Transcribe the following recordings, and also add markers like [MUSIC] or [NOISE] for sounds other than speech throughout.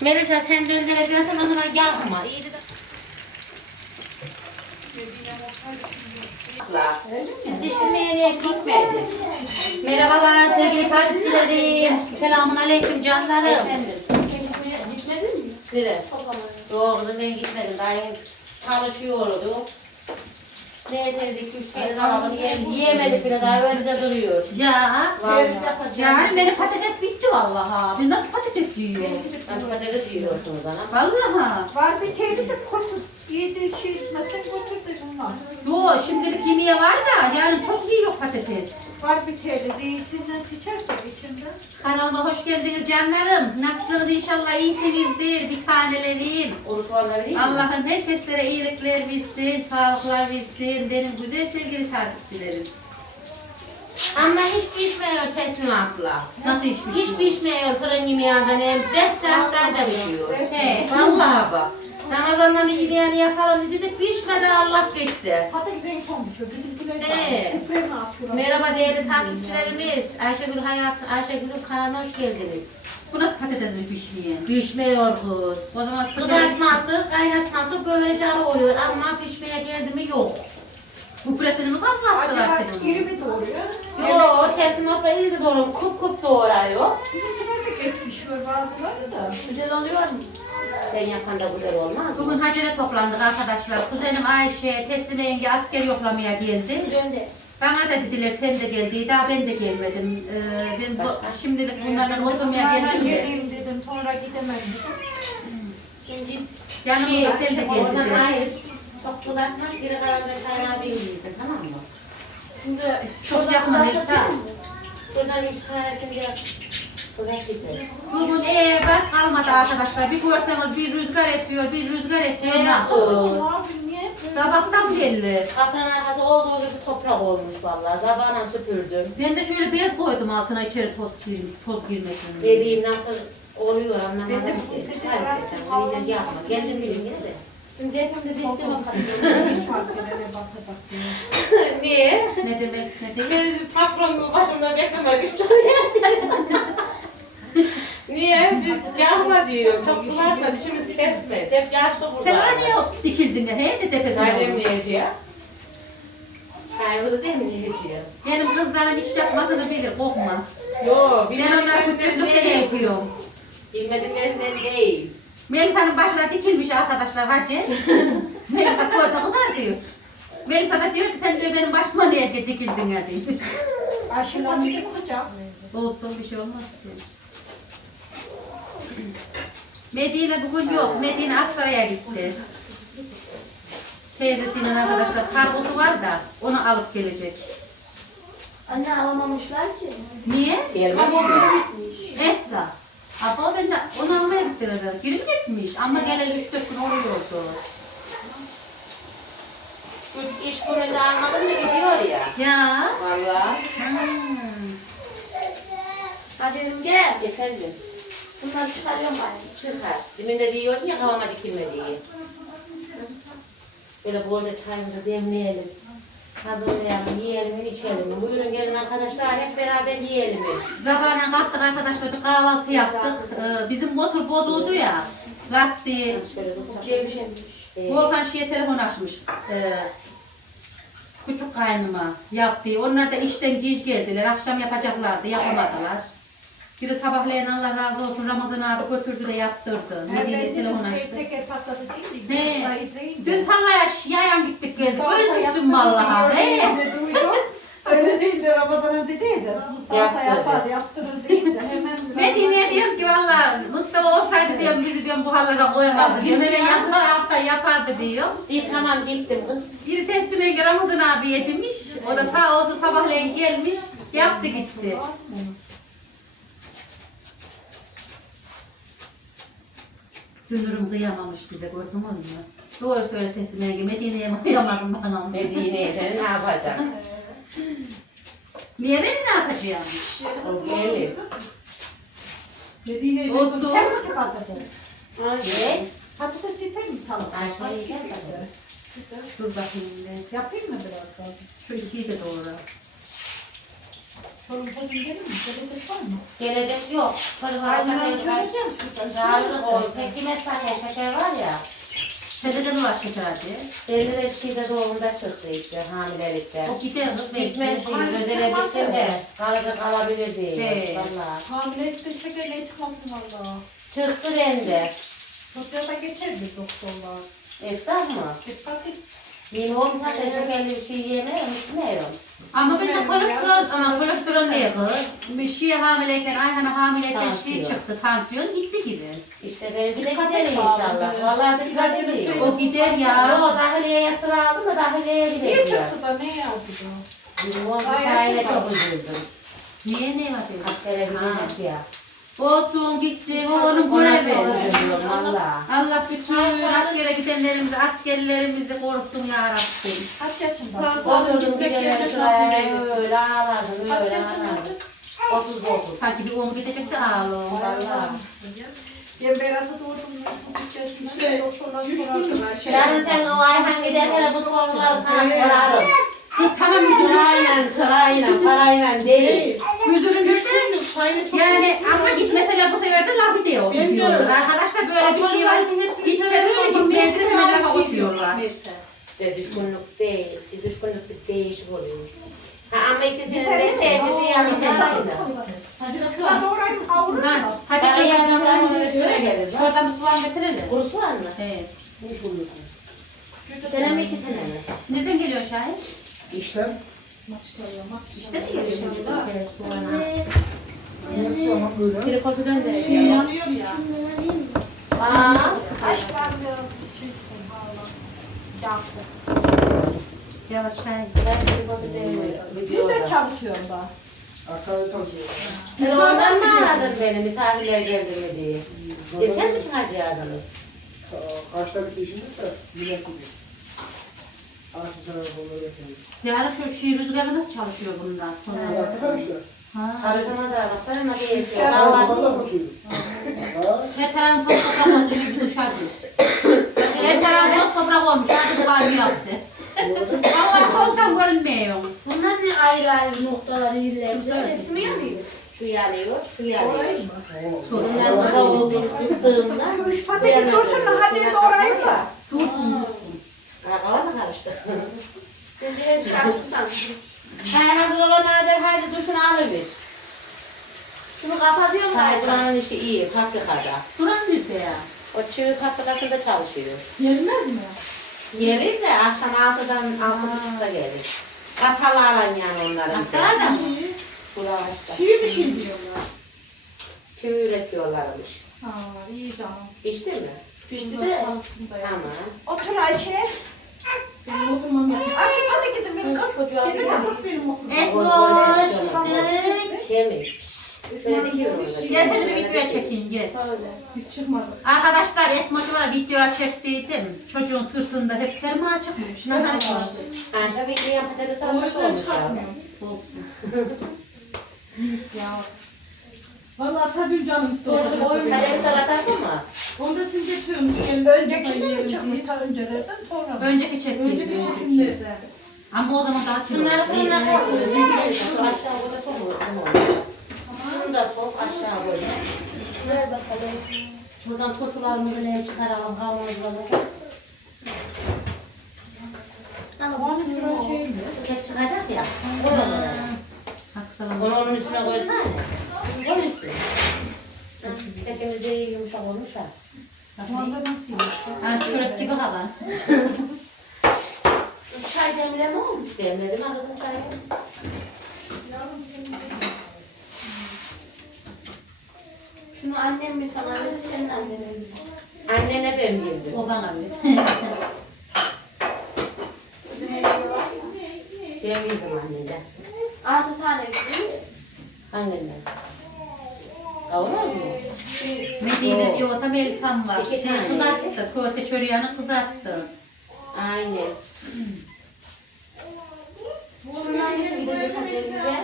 Melisa sen döndürebilirsen o zaman yapma. İyi de. Dişimeye gitmedi. Merhabalar sevgili takipçilerim. Selamun aleyküm canlarım. Efendim. Gitmedin mi? Nereye? Kızım ben gitmedim. Daha çalışıyordu. Neyse iki üç kere Yiyemedik bile daha önce duruyor. Ya. Vallahi. Yani benim patates bitti vallahi. Biz nasıl patates yiyoruz? Nasıl patates yiyorsunuz ana? Vallahi. Var bir teyze de kotur. Yedi şey etmesen kotur dedim var. Yo şimdilik yemeğe var da yani çok yiyor patates. Var bir teyze değilsinden seçersek içinden. Kanalıma hoş geldiniz canlarım. Nasılsınız inşallah iyisinizdir bir tanelerim. Mi? Allah'ım herkeslere iyilikler versin, sağlıklar versin. Benim güzel sevgili takipçilerim. Ama hiç pişmiyor teslim abla. Nasıl Hiç bu? pişmiyor fırın yemeğinden hem 5 saatten pişiyor. He. Vallahi bak. Ramazan'da bir yemeğini yapalım dedik pişmedi Allah gitti. Hatta olmuş. Bizimkiler He. var. Küplerini atıyorlar. Merhaba değerli takipçilerimiz. Ayşegül Hayat, Ayşegül'ün kanalına hoş geldiniz. Bu nasıl patates mi pişmiyor? Pişmiyor kız. O zaman Kızartması, kaynatması böyle canı oluyor ama pişmeye geldi mi yok. Bu püresini mi fazla attılar Acaba bunu? iri mi doğuruyor? Yok, teslim abla iyi de doğru, kup kup doğruyor. Bizimkiler de geç pişiyor bazıları da. Güzel oluyor mu? Sen yapan da güzel olmaz mı? Bugün Hacer'e toplandık arkadaşlar. Kuzenim Ayşe, Teslime yenge asker yoklamaya geldi. Döndü. Bana da dediler sen de geldi. Daha ben de gelmedim. Ee, ben bu, şimdilik bunlarla oturmaya Ben geldim de. geleyim dedim sonra gidemem dedim. Şimdi git. Yanımda sen de geldin. Oradan de. hayır. Çok kızartmak geri kalanında kaynağı değilsin tamam mı? Şimdi Çok yapma Melisa. Şuradan üç tanesini de gider. Bugün ev var kalmadı arkadaşlar. Bir görseniz bir rüzgar esiyor, bir rüzgar esiyor. Nasıl? Abi niye? Sabahtan belli. Kapının arkası olduğu gibi toprak olmuş vallahi. Zabağla süpürdüm. Ben de şöyle beyaz koydum altına içeri toz, gir, toz girmesin diye. Dediğim nasıl oluyor anlamadım Dedim, ki. dedim, Çıkar ben istesen. İyice yapma. Kendim bilin yine de. Şimdi hepimde bitti Hiç. [LAUGHS] Niye? Ne demek ne değil? Patronun başımda beklemek için Niye? Biz Yapma diyor. Çok kızartma dişimiz kesmez. Hep yaşlı burada. Sen var ya dikildin ya, he de tepesine Çay oldu. demleyeceğim. Çayımızı demleyeceğim. Benim kızlarım iş yapmasını bilir, korkma. Yo, Ben onlar küçüklükte de yapıyorum. Bilmediklerinden değil. Melisa'nın başına dikilmiş arkadaşlar hacı. [LAUGHS] Melisa koyda kızar diyor. Melisa da diyor ki sen diyor benim başıma niye dikildin ya diyor. Aşılan bir kılacağım. Olsun bir şey olmaz ki. Medine bugün yok. Medine Aksaray'a gitti. Teyzesiyle arkadaşlar kargosu var da onu alıp gelecek. Anne alamamışlar ki. Niye? Gelmemiş mi? Esra. Abla ben de onu almaya gittiler. Geri mi gitmiş? Ama geleli 3-4 gün oluyordu. Üç iş gününde almadın mı gidiyor ya. Ya. Valla. Hmm. Hadi gel. Efendim. Bunları çıkarıyorum ben. Çıkar. Demin de diyordun ya kafama dikilme diye. Böyle bolca çayımızı demleyelim. Hazırlayalım, yiyelim, içelim. Buyurun gelin arkadaşlar hep beraber yiyelim. Sabahına kalktık arkadaşlar bir kahvaltı yaptık. Ee, bizim motor bozuldu ya. Lastiği. Volkan şeye telefon açmış. Ee, küçük kaynıma yaptı. Onlar da işten geç geldiler. Akşam yapacaklardı. Yapamadılar. Biri sabahleyin Allah razı olsun Ramazan abi götürdü de yaptırdı. Medine'ye telefon Şey açtı. teker patladı değil mi? He. Dün tarlaya yayan gittik geldik. Ölmüştüm vallahi. He. öyle [LAUGHS] değil de Ramazan'a dediydi. Yaptırdı. yapar, yaptırır değil de hemen. Medine'ye diyorum ki valla Mustafa olsaydı diyorum bizi diyorum bu hallere koyamazdı diyorum. Hemen yapar hafta yapardı diyor. İyi tamam gittim kız. Biri teslime Ramazan abi yedirmiş. O da sağ olsun sabahleyin gelmiş. Yaptı gitti. Dünürüm kıyamamış bize gördünüz mü? Doğru söyle teslime Medine'ye mi [LAUGHS] kıyamadım bana? Medine'ye de ne yapacak? [LAUGHS] Niye beni ne yapacağım? O gelir. Medine'ye Olsun. Olsun. Sen mi patates? Ne? Patates yeter mi tamam? Ayşe'ye gel bakalım. Dur bakayım ben. Yapayım mı biraz? Şu ikiyi de doğru. Sorun sorun gelir mi? Gelecek var mı? Gelecek yok. Fırına Aynen çözeceğim şuradan. Şarjı koy. Peki mesafe şeker var ya. Sende de mi var şeker acı? Bende de bir şeyde doğumda çıktı işte hamilelikte. O gider kız. Gitmez diye Ay, ödelediktim de kalır kalabilir diye. Şey. Valla. Hamilelikte şekerle çıkmasın valla. Çıktı bende. Sosyalda geçerdi doktorlar. Esnaf mı? Dikkat et. Benim oğlum zaten şekerli bir şey yemiyorum, içmiyorum. Ama ben de kolesterol, ama kolesterol ne yapar? Bir şey hamileyken, Ayhan'a hamileyken şey Tansiyon. çıktı, tansiyon gitti gibi. İşte benimki de Dikkat gider et inşallah. Vallahi gider söyle. diyor. O gider ya. dahiliyeye sıra aldım da dahiliyeye Niye gidiyor. çıktı da ne yazdı bu? Bilmiyorum, Ay, ay, çok üzüldüm. Niye ne var? Askere gidecek ya. Olsun gitsin, onun görevi. valla. Allah bütün askere gidenlerimizi, askerlerimizi korusun ya Rabbim. Kaç yaşında? Oturdum bir yere şuraya öyle ağlardım, Kaç öyle ağlardım. 39. Sanki bir onu gidecekti ağlı. Valla. Ben Berat'a doğdum. Yarın sen o Ayhan giderken bu soruları sana sorarım. Kız tamam yüzünü, Sırayla, sırayla, parayla değil. yüzünü düştün. Yani ama git mesela bu sefer de lafı diyor. diyorlar. Arkadaşlar böyle bir şey var. Gitse böyle gitmeyedir hemen lafa koşuyorlar. De düşkünlük değil, düşkünlük bir değişik oluyor. Ha, ama ikisinin de sevgisi yanında. Ben orayı kavururum. Ha, hadi Para şuradan yanından bir üstüne gelir. Şuradan bir soğan getirelim. Kurusu var mı? Evet. Bir mi iki tane mi? Neden geliyor Şahin? İşte Maşallah maşallah. De geliyor. nasıl ama böyle? Trikotudan da Şey yanıyor ya. Aa, Aşk var diyorum bir şey. Valla. Yaktı. Yavaş demiyorum. Bir de çalışıyorum da. Aksaray'da çalışıyor. Sen ondan mı aradın beni misafirler geldi mi diye? Erken mi çıkacaktınız? Ka- Kaçta bitti işimiz de yine tarafı yapıyoruz. Yarın şu şey rüzgarı nasıl çalışıyor bundan? Arkadaşlar işte. Ha. Sarıkama da baksana nasıl yetiyor. Vallahi babamla bakıyorum. Ha? Her tarafın toz toprak olsun bir duş alıyoruz. Her tarafın toz toprak olmuş. Hadi banyo yapsın. Tozdan görünmüyor. Bunlar ne ayrı ayrı noktaları yerler? Hepsi mi yanıyor? Şu yanıyor, şu yanıyor. Bundan kısa olduğunu kıstığımda Üç pateki dursun mu? Hadi doğrayayım da. Dursun da karıştı. Ben direkt açık sandım. Hayır hazır olan haydi duşunu alıver. Şunu kapatıyorum Hayır galiba. buranın işi iyi fabrikada. Duran nerede ya? O çığ fabrikasında çalışıyor. Gelmez mi? Gelir de akşam 6'dan 6.30'da gelir. Kapalı alan yani onların. Aksaray'da mı? Bulaşta. Çiğ bir şey diyorlar. Çığ üretiyorlarmış. Ha iyi canım. İçti mi? Pişti de. Aslında ya. Tamam. Otur Ayşe. Benim oturmam lazım. Bir de bir videoya çekeyim gel. Hiç çıkmaz. Arkadaşlar Esmoş'u var videoya çektiydim. Çocuğun sırtında hep fermuar çıkmış. Nazar var. Ayşe bir dünya patates O salatası yüzden olmuş ya. çıkartmıyorum. Olsun. Ya. Vallahi tabii canım istiyor. Patates salatası mı? Onda sim geçiyormuş. Öncekinde mi çıkmış? Ta öncelerden sonra mı? Önceki çektiğim. Önceki çekimlerde. Ama o zaman daha çok. Şunları fırına koy. Aşağı koy da mu? Şunu da sok aşağı koy. Ver bakalım. Şuradan turşularımızı ne çıkaralım kavanozları. Şey? Kek çıkacak ya. Koy. Onu onun üstüne koysana. Ha, Kekimiz de iyi yumuşak olmuş ha. Valla bakayım. Ha çörek gibi hava. çay demleme olmuş. Demledim kızım çayı. Şunu annem mi sana verdi, senin annene mi? Annene ben bildim. O bana ya. Ben bildim anneden. Altı tane değil mi? Kavanoz mu? Medine bir olsa Melisa'm var. İki Şey tane. kızarttı. Köfte çöreğini kızarttı. Aynen. Şunun hangisi gidecek Hatice'ye?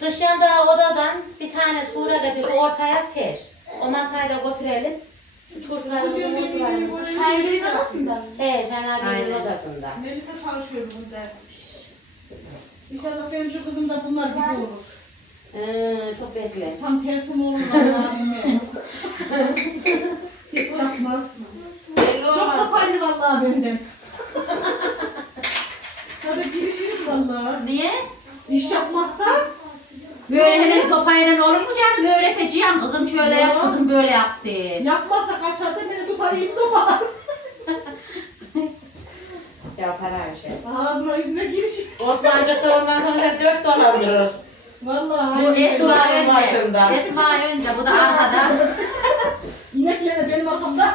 Dışarıda odadan bir tane sure getir şu ortaya ser. O masayı da götürelim. Şu turşularımızı, turşularımızı. Şahin odasında mı? He, Şen abinin Aynen. odasında. Melisa çalışıyor bugün de. İnşallah benim şu kızım da bunlar gibi olur. Ee, çok bekle. Tam tersi mi olur Allah'ım Hiç [LAUGHS] yapmaz. Belli Çok olmaz. da faydalı vallahi benden. Tabii girişiriz vallahi. Niye? İş yapmazsa Böyle hemen sopayla olur mu canım? Öğreteceğim. Kızım şöyle yap, Ya. kızım böyle yaptı. yapmazsa kaçarsa beni tutar iyi topar. Ya para şey. Ağzına yüzüne girişir. Osmancık da ondan sonra da dört dolar durur. Vallahi. Bu. Esma Esma'nın başında. önde. Esma önde. Bu da arkada. [LAUGHS] İnekle de benim arkamda.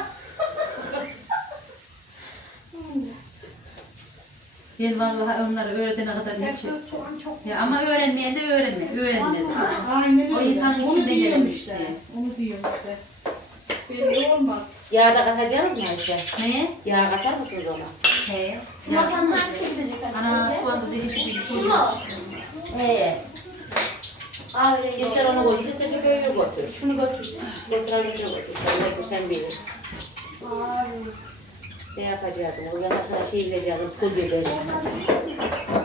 Ben vallahi onları öğretene kadar hiç... soğan çok. Ya ama öğrenmeyen de öğrenme. Öğrenmez. Aynen O insanın Onu içinde gelmiş işte. Onu diyorum işte. Belli olmaz. Yağ da katacağız mı Ayşe? Ne? Yağ katar mısınız ona? He. Şu masanın hangisi gidecek? Ana soğan da zehirli bir şey. Şu mu? He. Abi İster onu götür, ister şu köyü götür. Şunu götür. Götür hangisini götür. Sen götür, sen bil. Abi. Ne yapacaktım? O ben sana şey bileceğim, pul biber.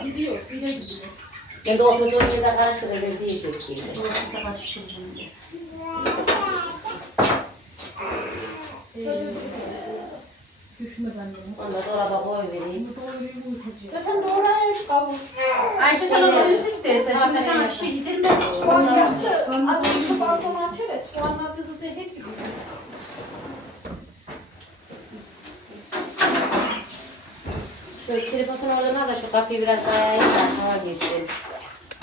Gidiyor. Bile gidiyor. Ben de oturduğum yerde şey değil. Orası da karıştırdım. Düşmez annem. Onu da dolaba koy vereyim. Zaten doğrayın kavun. Ayşe sen onu üst istersen. Şimdi sana bir şey yedirmez. Soğan yaptı. Annem şu balkonu aç evet. Soğanlar dızı değil gibi. Şöyle telefonu oradan al da şu kapıyı biraz daha yayayım da hava girsin.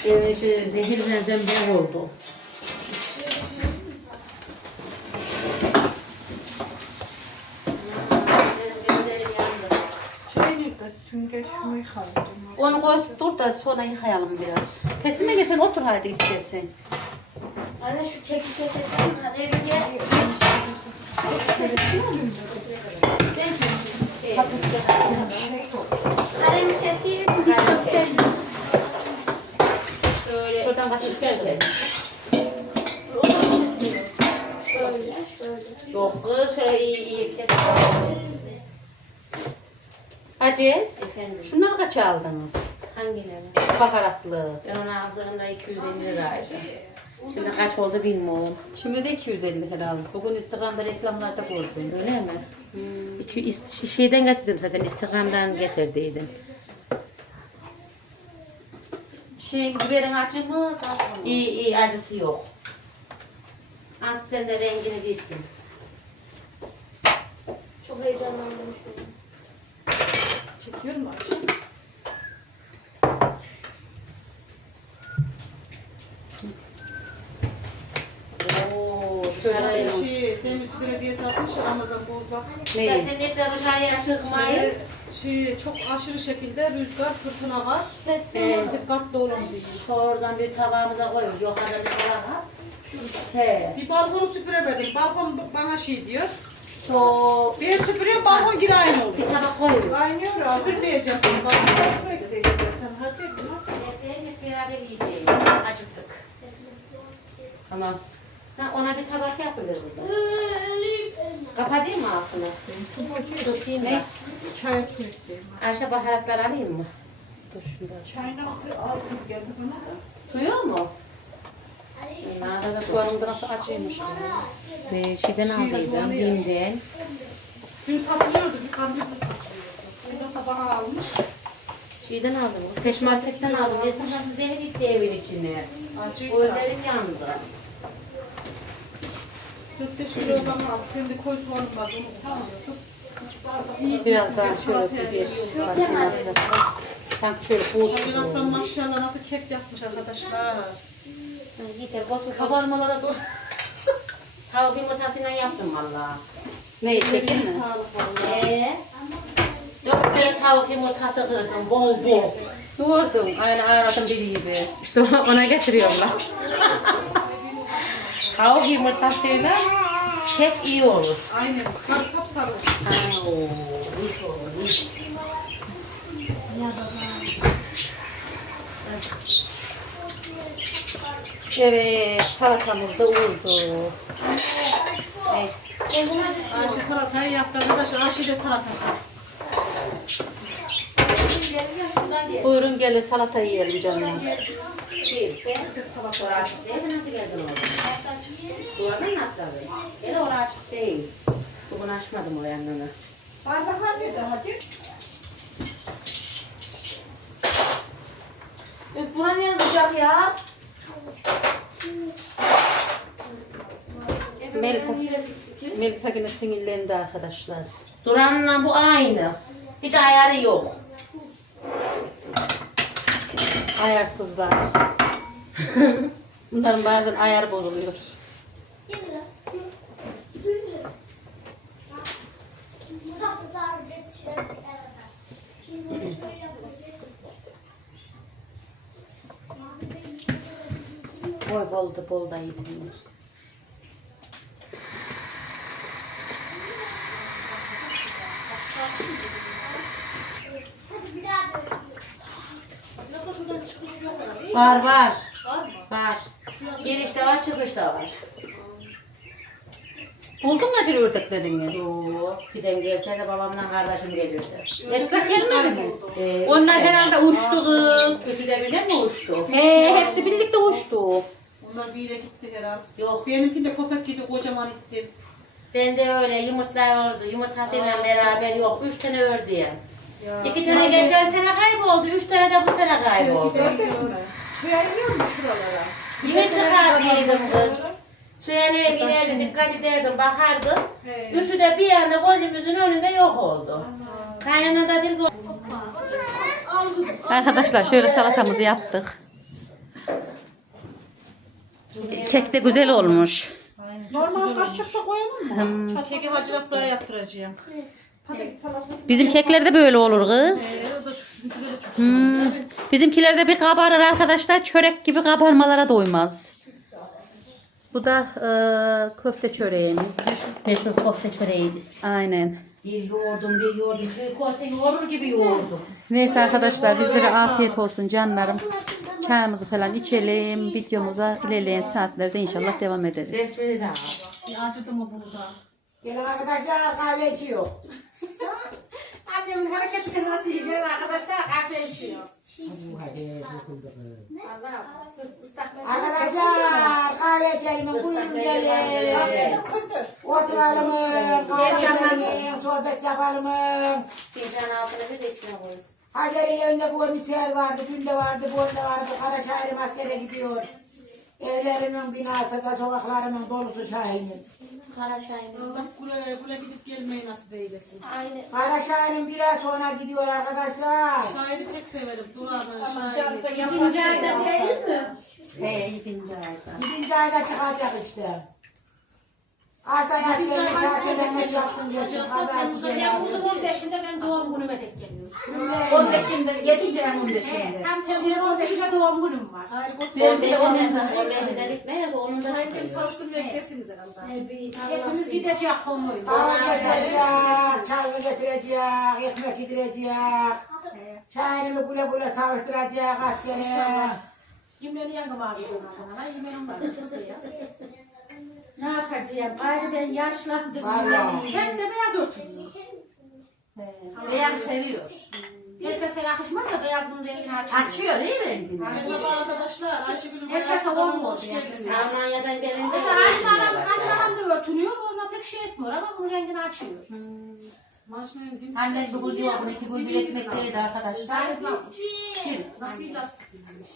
Evet şöyle zehirle zembek oldu. Şöyle de sünger şunu yıkayalım. Onu koy dur da sonra yıkayalım biraz. Teslime gelsen otur hadi istersen. Anne şu keki keseceğim. Hadi bir gel. Bir keseyim. Kök keseyim. Şöyle Şuradan böyle. Çok kız şöyle iyi iyi kes. Hacer, Efendim şunları kaça aldınız? hangileri? Baharatlı. Ben onu aldığımda 250 liraydı. Şimdi kaç oldu bilmiyorum. Şimdi de 250 herhalde. Bugün Instagram'da reklamlarda gördüm. Öyle mi? İki, ist- şeyden getirdim zaten Instagram'dan getirdiydim. Şey biberin acı mı? tatlı mı? İyi iyi acısı yok. At sen de rengini bilsin. Çok heyecanlandım şu an. Çekiyor mu Ayşe? Oo, şöyle. Şey, Demirci Belediyesi atmış ya Ramazan Bozbak. Ne? Kesinlikle dışarıya çıkmayın. Şey, çok aşırı şekilde rüzgar, fırtına var. Ee. Dikkatli olun diye. Sonradan bir tabağımıza koyuyoruz. Yukarıda bir tabak var. He. Bir balkonu süpüremedim. Balkon bana şey diyor. Çok Bir süpürüyorum balkon geri aynı oluyor. bir tabak koyuyoruz. Kaynıyor. Süpürmeyeceğim seni balkonu. Böyle gideceğim. Sen hadi etme. Hep beraber yiyeceğiz. Acıktık. Tamam. Ha, ona bir tabak yapılır kızım. Kapatayım mı altını? Kısayım da. Çay etmekteyim. Ayşe baharatlar alayım mı? Dur şurada. Çayını aldım geldi bana da. Suyu mu? De su? Soğanın da nasıl acıymış. Ee, şeyden aldıydım, Bim'den. Dün satılıyordu. Bir da satılıyordu. Bir de bana almış. Şeyden aldım, seç marketten aldım. Esnafası zehir gitti evin içine. Acıysa. Gözlerim yandı. 4-5 kilo bana almış. Benim de koyu soğanım var. Onu. İyi Biraz bir daha şöyle biber veriyorum. atayım arkadaşlar. Sanki şöyle buz Hacı olmuş. maşallah nasıl kek yapmış arkadaşlar. Yeter, botu Kabarmalara doğru. [LAUGHS] Tavuk yumurtasıyla yaptım valla. Neyi çekin mi? Sağlık vallahi. Ee? Dört kere tavuk yumurtası kırdım, bol bol. Doğurdum. Aynı aradım biri gibi. İşte ona getiriyorlar. [LAUGHS] tavuk yumurtasıyla kek iyi olur. Aynen. Sarı sapsarı. Oo, mis olur, mis. Evet, salatamız da oldu. Evet. Ayşe salatayı yaptı arkadaşlar. Ayşe de salatası. Buyurun gelin salata yiyelim değil. Bugün açmadım o yanını. Bardaklar nerede hadi? Üf buna niye sıcak ya? Melisa, Melisa yine sinirlendi arkadaşlar. Duran'la bu aynı. Hiç ayarı yok. Ayarsızlar. [LAUGHS] Bunların bazen ayar bozuluyor. Oy bol da bol da iyisinler. Var var. Var. Girişte var çıkışta var. Buldun mu acele ördeklerini? Yo, giden gelse de babamla kardeşim geliyordu. Esnaf gelmedi mi? Ee, Onlar işte. herhalde uçtu kız. Üçü de birden mi uçtu? He, hepsi birlikte uçtu. Onlar bir yere gitti herhalde. Yok. Benimki de köpek gibi kocaman itti. Ben de öyle yumurtluyordu. Yumurtasıyla beraber yok. Üç tane ördü ya. İki tane geçen sene kayboldu. Üç tane de bu sene kayboldu. Suya iniyor mu şuralara? Yine çıkar diyeydim kız. Neye giderdi, dikkat ederdim, bakardım. He. Üçü de bir anda gözümüzün önünde yok oldu. Kaynana da dil Arkadaşlar şöyle salatamızı yaptık. Kek de güzel olmuş. Normal kaşıkta koyalım mı? Keki Hacı Rabba'ya yaptıracağım. Bizim kekler de böyle olur kız. Hmm. Bizimkiler de bir kabarır arkadaşlar. Çörek gibi kabarmalara doymaz. Bu da eee, köfte çöreğimiz. Meşhur kofte çöreğimiz. Aynen. Bir yoğurdum, bir yoğurdum. Şu kofte yoğurur gibi yoğurdum. Neyse arkadaşlar bizlere afiyet olsun canlarım. Çayımızı falan içelim. Videomuza ilerleyen saatlerde inşallah devam ederiz. Resmini de al. Acıdı mı burada? Gelin arkadaşlar kahve içiyor. [LAUGHS] Annemin hareketleri nasıl? Gelin arkadaşlar kahve içiyor. Arkadaşlar kahve içelim. Buyurun gelin. Oturalım. Kahve içelim. Sohbet yapalım. Fincanın altına bir de içine koyuyorsun. Hacer'in önünde bu misal vardı. Dün de vardı. Bu da vardı. Karaşahir'im askere gidiyor. Evlerimin binası da sokaklarımın dolusu şahinin. Kara şahin. Allah kule, kule gidip gelmeyi nasip eylesin. Aynı. Karaşahir'im biraz sonra gidiyor arkadaşlar. Şairi pek severim. Duadan şairi. İkinci ayda değil mi? He, ikinci ayda. Birinci ayda çıkacak işte. Arda yaslarını tazelenmek yapsın diye. Temmuz'un 15'inde ben doğum günüme tek geliyorum. 15'inde, 7. ayın 15'inde. Tam Temmuz'un 15'inde doğum günüm var. Ben bir de onun O beşinde gitmeye de onun da çıkıyor. savuşturmaya gidersiniz herhalde. Hepimiz gidecek konuyla. Getirecek, çayını getirecek, ekmek getirecek. Çayını güle güle savuşturacak askere. Yemeğini yangım bana. Yemeğim var. Ne yapacağım? Gayrı ben yaşlandım. Hem de beyaz örtülüyor. Beyaz seviyor. Herkese yakışmazsa beyaz bunun rengini açıyor. Açıyor iyi rengini. Merhaba arkadaşlar. Ayşegül'ün Herkese olmuyor hoş geldiniz. Almanya'dan gelince Mesela annem yaşlanmaya adam, annem adam da örtünüyor. Ona pek şey etmiyor ama bunun rengini açıyor. Maaşını yedim. Annem bir gün yoğurdun, iki gün bir ekmek yedi arkadaşlar. Kim? Nasıl lastik.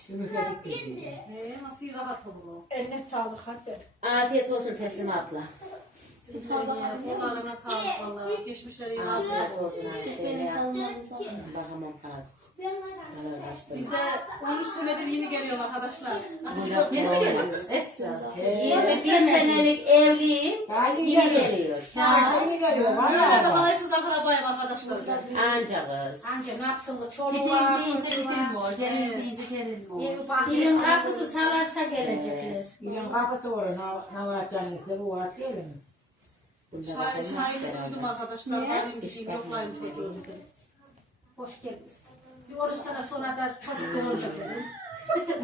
Ee, nasıl rahat olur o. Eline sağlık hadi. Afiyet olsun Teslim abla. Onlarına sağlık valla. Geçmişleri razı olsun. Bakamam kaladı. Biz de 13 senedir yeni geliyorum arkadaşlar. Yeni mi geliyoruz? Esra. 21 senelik evliyim. Yeni geliyor. geliyor. Yeni geliyor. Böyle de Valla. hayırsız akrabayım arkadaşlar. Anca kız. Anca ne yapsın bu çoluğu Gideyim var, deyince çocuğu var. Gelin deyince. Evi bahçesi. Dilin kapısı salarsa gelecekler. Bilin kapısı var. İse bu vaat değil mi? Şairi nasıl duydum arkadaşlar. Hayırlı bir şey yoklayın çocuğu dedim. Hoş geldiniz. Bir 13 sene sonra da çocuk doğuracak dedim. [LAUGHS]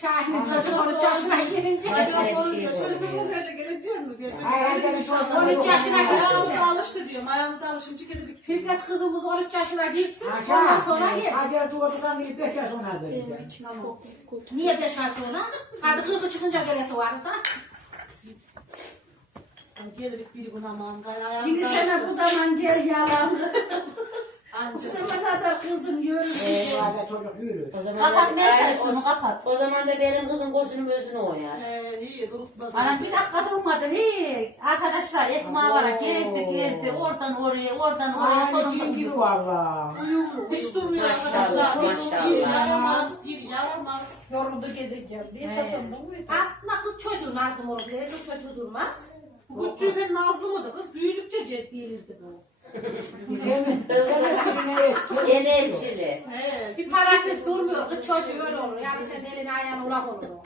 Şahin'in çocuğu 13 yaşına girince. Acaba bir şey olunca şöyle bir buraya da geleceğim mi diyor. Hayır, benim çocuklarım 13 yok. yaşına Ayağımıza girsin. alıştı diyorum. Ayağımıza alışınca gelir. Firdevs kızımız 13 yaşına girsin. Ondan sonra gel. Hadi doğrudan beş yaş ona geleceğim. Niye 5 ay sonra? Hadi 40'ı çıkınca gelesi varsa. Gelirik bir gün aman. Ayağımıza Şimdi sana bu zaman gel yalan. [LAUGHS] Bu Anca. zamana kadar kızın yürü. Hala çocuk yürür. O zaman Kapat da- Ay, üstünü kapat. O zaman da benim kızım gözünün özünü oynar. Ee, iyi unutmaz. Anam bir dakika durmadı. Hey. Arkadaşlar Esma var gezdi gezdi oradan oraya oradan oraya sonunda cin gibi valla. Hiç durmuyor arkadaşlar. maşallah. Bir yaramaz, bir yaramaz. Yoruldu tatındım mı? Aslında kız çocuğu olur. Kız çocuğu durmaz. Bu hem nazlı mı da kız büyüdükçe ceddiyelirdi bu. Enerjili. He. Bir paraklık durmuyor. Kız çocuğu öyle olur. Yani sen elini ayağını ulak olur. o.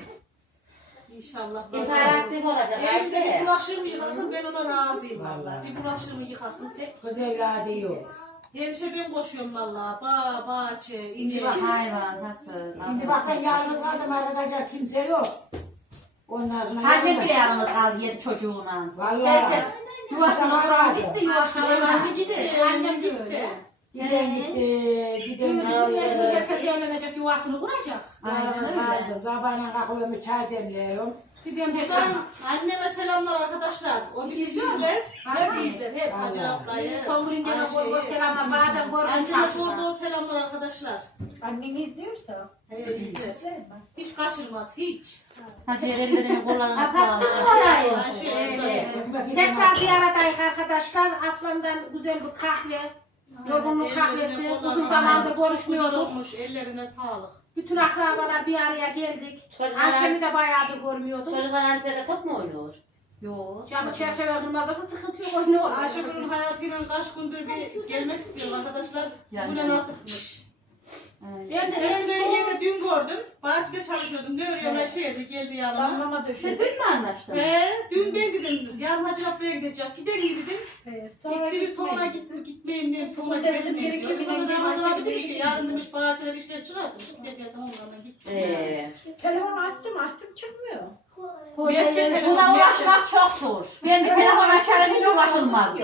İnşallah. İmparatif olacak Evde bir Ayşe. bulaşığımı yıkasın ben ona razıyım valla. Bir bulaşığımı yıkasın tek. Kız evladı yok. Her şey ben koşuyorum valla. Bağ, bahçe, inek. Hayvan nasıl? Şimdi bak ben yalnız kaldım arkadaşlar kimse yok. Ondan sonra Annem bile yalnız kaldı yedi çocuğuna. Vallahi. Herkes yuvasına kuran gitti yuvasına kuran gitti. Gitti, Annem gitti. Giden gitti, giden gitti. herkes evlenecek yuvasını kuracak. Aynen öyle. Sabahına kalkıyorum çay demliyorum. Bir ben Buradan anneme selamlar arkadaşlar. O bizi izler. Hep Aha. izler. Hep Hacer Allah. ablayı. Son günde bol bol selamlar. Bazen görmüş Anneme bol bol selamlar arkadaşlar. Anneniz diyorsa. He izler. Hiç kaçırmaz hiç. Hacer ellerine kollarına Kapattın sağlık. mı orayı? Ayşe, Evet. evet. Tekrar bir aradayız arkadaşlar. Ablamdan güzel bir kahve. Yorgunluk kahvesi. Ellerine, Uzun kollarına zamandır sağlık. Çok görüşmüyorduk. güzel olmuş. Ellerine sağlık. Bütün akrabalar bir araya geldik. Çocuklar- Ayşem'i de bayağı da görmüyorduk. Çocuklar antrende top mu oynuyor? Yok. Camı çerçeve kırmazlarsa sıkıntı yok oynuyor. Ayşegül'ün hayatıyla kaç gündür bir gelmek istiyorum arkadaşlar. Yani. Bu ne nasipmiş. Aynen. Ben de dün gördüm. Bahçede çalışıyordum. Ne örüyorum Ayşe'ye de geldi yanıma. Damlama Siz döşedi. dün mü anlaştınız? He, dün ben dedim, yarın Hacı ablaya gideceğim. Gidelim mi dedim. Evet. Gitti bir sonra gittim, gitmeyeyim dedim. Sonra gidelim bir dedim. iki Sonra da önce Ramazan abi demiş ki yarın demiş bahçeler işleri çıkarttım. Gideceğiz onlarla git. Ee, Telefonu açtım açtım çıkmıyor. Bu da ulaşmak çok zor. Ben bir telefon açarım hiç ulaşılmaz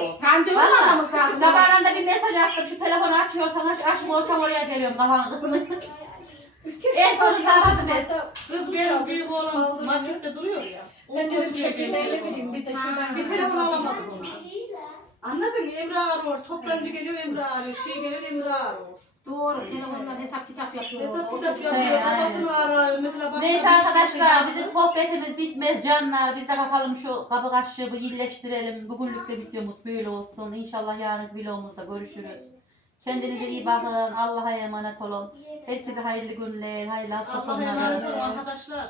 Valla almamız lazım. zamanında bir mesaj attım şu telefonu açıyorsan aç, açmıyorsan oraya geliyorum kafanı kırpını. en sonunda aradım ben. Kız benim büyük oğlan markette duruyor ya. Ben dedim beni. vereyim bir de şuradan. Bir telefon alamadım ona. Anladın mı? Emre arıyor. Toptancı geliyor Emre arıyor. Şey geliyor Emre arıyor. Doğru. Telefonla hesap kitap yapıyor. Hesap O kitap çocuk- yapıyor. He. Babasını arıyor. Mesela başka Neyse bir şey arkadaşlar yapmaz. bizim sohbetimiz bitmez canlar. Biz de bakalım şu kabı kaşığı bir iyileştirelim. Bugünlük de videomuz böyle olsun. İnşallah yarın vlogumuzda görüşürüz. Kendinize iyi bakın. Allah'a emanet olun. Herkese hayırlı günler, hayırlı hafta Allah'a emanet olun sonları. arkadaşlar.